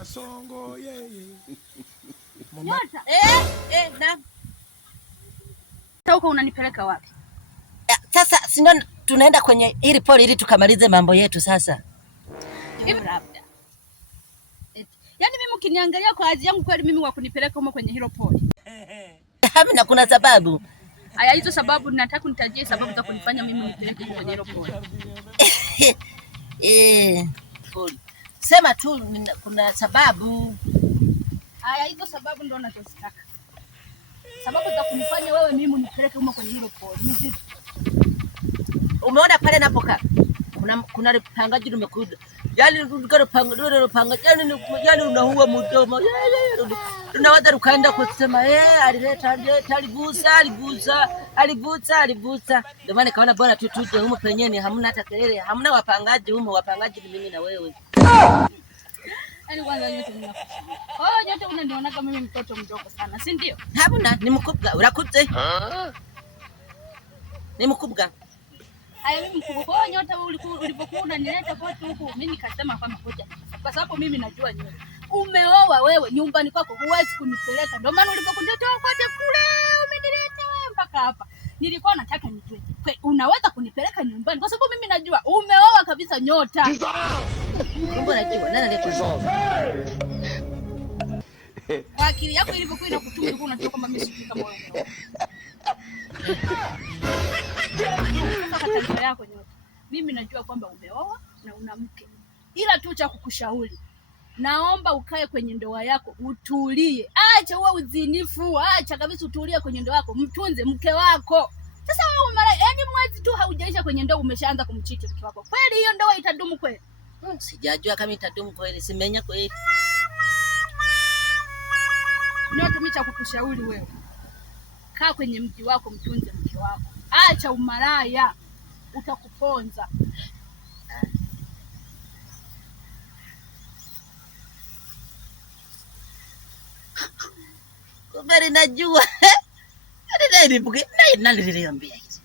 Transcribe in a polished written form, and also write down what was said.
Kasongo yeye. Nyota. Na. Huko unanipeleka wapi? Sasa si ndo tunaenda kwenye hili pole ili tukamalize mambo yetu sasa. Hivi labda. Yaani mimi ukiniangalia kwa aji yangu kweli mimi wa kunipeleka huko kwenye hilo pole. Hamna, kuna sababu. Haya, hizo sababu nataka unitajie sababu za kunifanya mimi nipeleke kwenye hilo pole. Pole. Sema tu kuna sababu. Haya, hizo sababu ndo ninazotaka. Sababu za kunifanya wewe mimi nipeleke huko kwenye hilo pole. Ni zipi? Umeona pale napokaa? Kuna lipangaji limekuja. Yaani panga yaani unaua mdomo. Tunaweza tukaenda kusema alileta alibusa. Ndio maana kaona bora tuje humo penyewe hamna hata kelele, hamna wapangaji humo, wapangaji ni mimi na wewe. Yaani kwanza yote ninakushukuru. Oh, yote unaniona kama mimi mtoto mdogo sana, si ndio? Hamna, ni mkubwa. Urakutse? Ni mkubwa. Haya, mimi mkubwa. Kwa hiyo Nyota ulipokuwa unanileta kwetu huku, mimi nikasema kama ngoja. Kwa sababu mimi najua Nyota. Umeoa wewe, nyumbani kwako huwezi kunipeleka. Ndio maana ulipokunileta kote kule, umenileta wewe mpaka hapa. Nilikuwa nataka nijue. Unaweza kunipeleka nyumbani kwa sababu mimi najua umeoa kabisa Nyota. Mungu anajua, nani aliyekuzaa? Akili yako ilivyokuwa inakutuma ulikuwa unajua kwamba mimi sijui kama wewe umeoa. Sasa yako Nyota. Mimi najua kwamba umeoa na una mke. Ila tu cha kukushauri, naomba ukae kwenye ndoa yako utulie. Acha uwe uzinifu, acha kabisa utulie kwenye ndoa yako, mtunze mke wako. Sasa wewe yaani mwezi tu haujaisha kwenye ndoa umeshaanza kumchiti mke wako. Kweli hiyo ndoa itadumu kweli? Sijajua kama itadumu kweli, simenya kweli. Nyota, mimi cha kukushauri wewe, kaa kwenye mji wako, mtunze mke wako. Acha umalaya, utakuponza. Kumbe najua. Nani niliambia hizi?